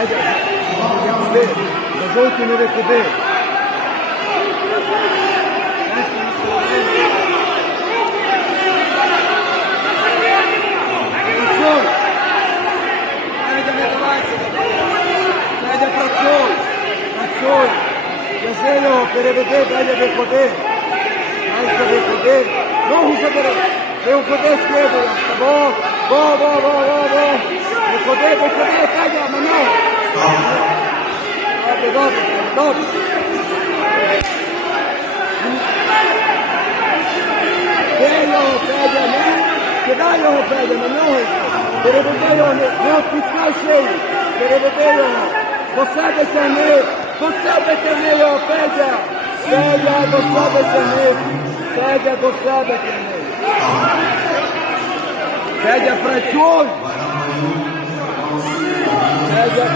Федя, не куди. На жовту не куди. Федя, не давайся. Федя, працюй. Працюй. В'яжи його, переведи, Федя, виходи. Федя, виходи. Ногу забери. Виходи з Федором. Во. Виходи, Федя, на ногу. Добре. Кидай його, Федя, кидай його, Федя, на ногу. Переведи його, не відпускай шию. Переведи його. До себе тягни його, Федя. Федя, до себе тягни. Федя, працюй. Федя,